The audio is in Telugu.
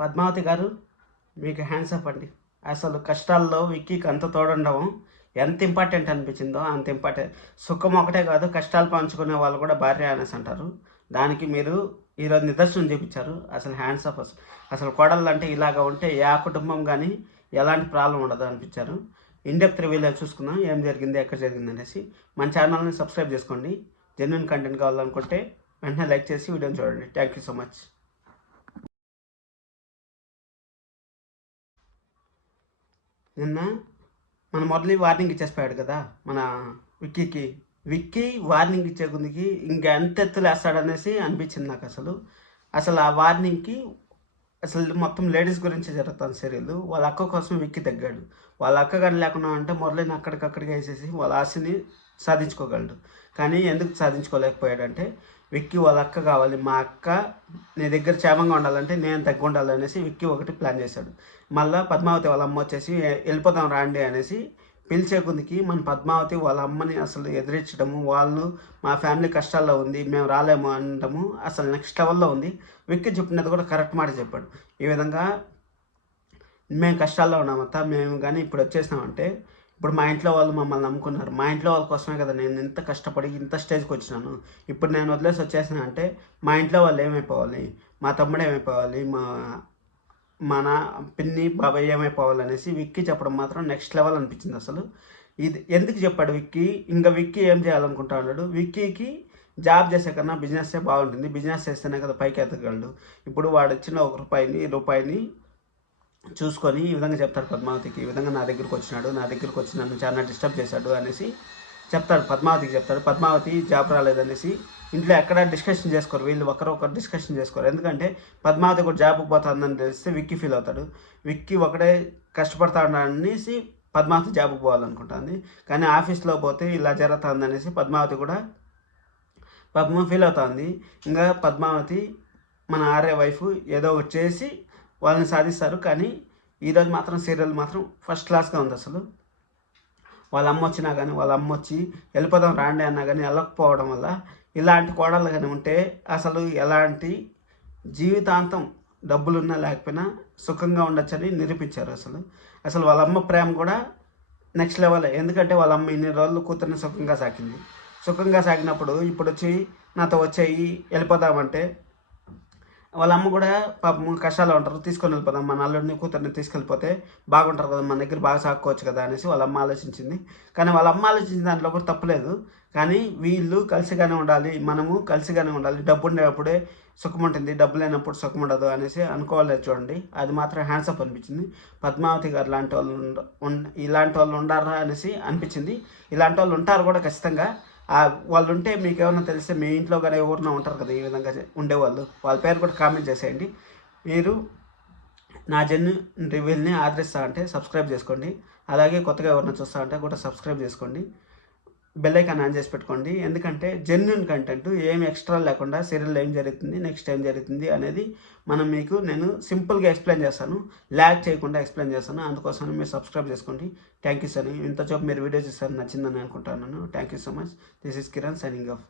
పద్మావతి గారు, మీకు హ్యాండ్స్ అప్ అండి. అసలు కష్టాల్లో విక్కీకి అంత తోడుండడం ఎంత ఇంపార్టెంట్ అనిపించిందో అంత ఇంపార్టెంట్. సుఖం ఒకటే కాదు, కష్టాలు పంచుకునే వాళ్ళు కూడా భార్య అనేసి అంటారు. దానికి మీరు ఈరోజు నిదర్శనం చూపించారు. అసలు హ్యాండ్స్ అప్. అసలు కోడళ్ళు అంటే ఇలాగ ఉంటే ఏ కుటుంబం కానీ ఎలాంటి ప్రాబ్లం ఉండదు అనిపించారు. ఇన్డెప్త్ రివ్యూలో చూసుకుందాం ఏం జరిగింది, ఎక్కడ జరిగింది అనేసి. మన ఛానల్ని సబ్స్క్రైబ్ చేసుకోండి. జెన్యున్ కంటెంట్ కావాలనుకుంటే వెంటనే లైక్ చేసి వీడియోని చూడండి. Thank you so much. నిన్న మన మురళి వార్నింగ్ ఇచ్చేసిపోయాడు కదా మన విక్కీకి. విక్కీ వార్నింగ్ ఇచ్చే కొద్దికి ఇంకా ఎంత ఎత్తులేస్తాడనేసి అనిపించింది నాకు. అసలు ఆ వార్నింగ్కి అసలు మొత్తం లేడీస్ గురించి జరుగుతుంది సీరియల్. వాళ్ళ అక్క కోసం విక్కీ తగ్గాడు. వాళ్ళ అక్క కానీ లేకుండా అంటే మురళిని అక్కడికక్కడికి వేసేసి వాళ్ళ ఆశని సాధించుకోగలడు. కానీ ఎందుకు సాధించుకోలేకపోయాడంటే విక్కీ వాళ్ళ అక్క కావాలి, మా అక్క నీ దగ్గర క్షేమంగా ఉండాలంటే నేను తగ్గి ఉండాలి అనేసి విక్కీ ఒకటి ప్లాన్ చేశాడు. మళ్ళీ పద్మావతి వాళ్ళ అమ్మ వచ్చేసి వెళ్ళిపోతాం రాండి అనేసి పిలిచే కొద్దికి మన పద్మావతి వాళ్ళ అమ్మని అసలు ఎదిరించడము, వాళ్ళు మా ఫ్యామిలీ కష్టాల్లో ఉంది మేము రాలేము అనడము అసలు నెక్స్ట్ లెవెల్లో ఉంది. విక్కీ చెప్పినది కూడా కరెక్ట్ మాట చెప్పాడు. ఈ విధంగా మేము కష్టాల్లో ఉన్నామంత, మేము కానీ ఇప్పుడు వచ్చేసినామంటే ఇప్పుడు మా ఇంట్లో వాళ్ళు మమ్మల్ని నమ్ముకున్నారు. మా ఇంట్లో వాళ్ళ కోసమే కదా నేను ఇంత కష్టపడి ఇంత స్టేజ్కి వచ్చినాను. ఇప్పుడు నేను వదిలేసి వచ్చేసిన అంటే మా ఇంట్లో వాళ్ళు ఏమైపోవాలి, మా తమ్ముడు ఏమైపోవాలి, మన పిన్ని బాబాయ్ ఏమైపోవాలి అనేసి విక్కీ చెప్పడం మాత్రం నెక్స్ట్ లెవెల్ అనిపించింది. అసలు ఇది ఎందుకు చెప్పాడు విక్కీ? ఇంకా విక్కీ ఏం చేయాలనుకుంటా ఉన్నాడు? విక్కీకి జాబ్ చేసే కన్నా బిజినెస్సే బాగుంటుంది. బిజినెస్ చేస్తేనే కదా పైకి ఎదగలడు. ఇప్పుడు వాడు ఇచ్చిన ఒక రూపాయిని చూసుకొని ఈ విధంగా చెప్తాడు పద్మావతికి. ఈ విధంగా నా దగ్గరికి వచ్చి నన్ను చాలా డిస్టర్బ్ చేశాడు అనేసి చెప్తాడు. పద్మావతికి చెప్తాడు. పద్మావతి జాబ్ రాలేదనేసి ఇంట్లో ఎక్కడ డిస్కషన్ చేసుకోరు, వీళ్ళు ఒకరు డిస్కషన్ చేసుకోరు. ఎందుకంటే పద్మావతి కూడా జాబ్కి పోతుందని తెలిస్తే విక్కీ ఫీల్ అవుతాడు. విక్కీ ఒకడే కష్టపడతా అనేసి పద్మావతి జాబ్కి పోవాలనుకుంటుంది. కానీ ఆఫీస్లో పోతే ఇలా జరుగుతుంది అనేసి పద్మావతి కూడా ఫీల్ అవుతుంది. ఇంకా పద్మావతి మన ఆర్య వైఫ్ ఏదో ఒకటి చేసి వాళ్ళని సాధిస్తారు. కానీ ఈరోజు మాత్రం సీరియల్ మాత్రం ఫస్ట్ క్లాస్గా ఉంది. అసలు వాళ్ళ అమ్మ వచ్చినా కానీ వాళ్ళ అమ్మ వచ్చి వెళ్ళిపోదాం రాండి అన్నా కానీ వెళ్ళకపోవడం వల్ల ఇలాంటి కోడళ్ళు కానీ ఉంటే అసలు ఎలాంటి జీవితాంతం డబ్బులున్నా లేకపోయినా సుఖంగా ఉండొచ్చని నిరూపించారు. అసలు వాళ్ళ అమ్మ ప్రేమ కూడా నెక్స్ట్ లెవెల్. ఎందుకంటే వాళ్ళ అమ్మ ఇన్ని రోజులు కూతుర్ని సుఖంగా సాగినప్పుడు ఇప్పుడు వచ్చి నాతో వచ్చేయి వెళ్ళిపోదామంటే వాళ్ళ అమ్మ కూడా పాపం కష్టాలు ఉంటారు, తీసుకొని వెళ్ళిపోదాం మన అల్లుడిని కూతుర్ని తీసుకెళ్ళిపోతే బాగుంటారు కదా, మన దగ్గర బాగా సాక్కోవచ్చు కదా అనేసి వాళ్ళ అమ్మ ఆలోచించింది. కానీ వాళ్ళ అమ్మ ఆలోచించిన దాంట్లో కూడా తప్పులేదు. కానీ వీళ్ళు కలిసిగానే ఉండాలి, మనము కలిసిగానే ఉండాలి, డబ్బు ఉండేటప్పుడే సుఖం ఉంటుంది, డబ్బు లేనప్పుడు సుఖం ఉండదు అనేసి అనుకోలేదు. చూడండి, అది మాత్రం హ్యాండ్సప్ అనిపించింది. పద్మావతి గారు ఇలాంటి వాళ్ళు ఉండారా అనేసి అనిపించింది. ఇలాంటి వాళ్ళు ఉంటారు కూడా ఖచ్చితంగా. వాళ్ళు ఉంటే మీకు ఏమైనా తెలిస్తే మీ ఇంట్లో కానీ ఎవరైనా ఉంటారు కదా ఈ విధంగా ఉండేవాళ్ళు, వాళ్ళ పేరు కూడా కామెంట్ చేసేయండి. మీరు నా రివ్యూల్ని ఆదరిస్తా అంటే సబ్స్క్రైబ్ చేసుకోండి. అలాగే కొత్తగా ఎవరైనా చూస్తా అంటే కూడా సబ్స్క్రైబ్ చేసుకోండి, బెల్ ఐకాన్ ఆన్ చేసి పెట్టుకోండి. ఎందుకంటే జెన్యున్ కంటెంట్ ఏమి ఎక్స్ట్రా లేకుండా సీరియల్ ఏం జరుగుతుంది, నెక్స్ట్ ఏం జరుగుతుంది అనేది నేను సింపుల్గా ఎక్స్ప్లెయిన్ చేస్తాను, ల్యాగ్ చేయకుండా ఎక్స్ప్లెయిన్ చేస్తాను. అందుకోసం మీరు సబ్స్క్రైబ్ చేసుకోండి. Thank you sir. ఇంతసేపు మీరు వీడియో చూస్తారు నచ్చిందని అనుకుంటున్నాను. Thank you so much. This is Kiran signing off.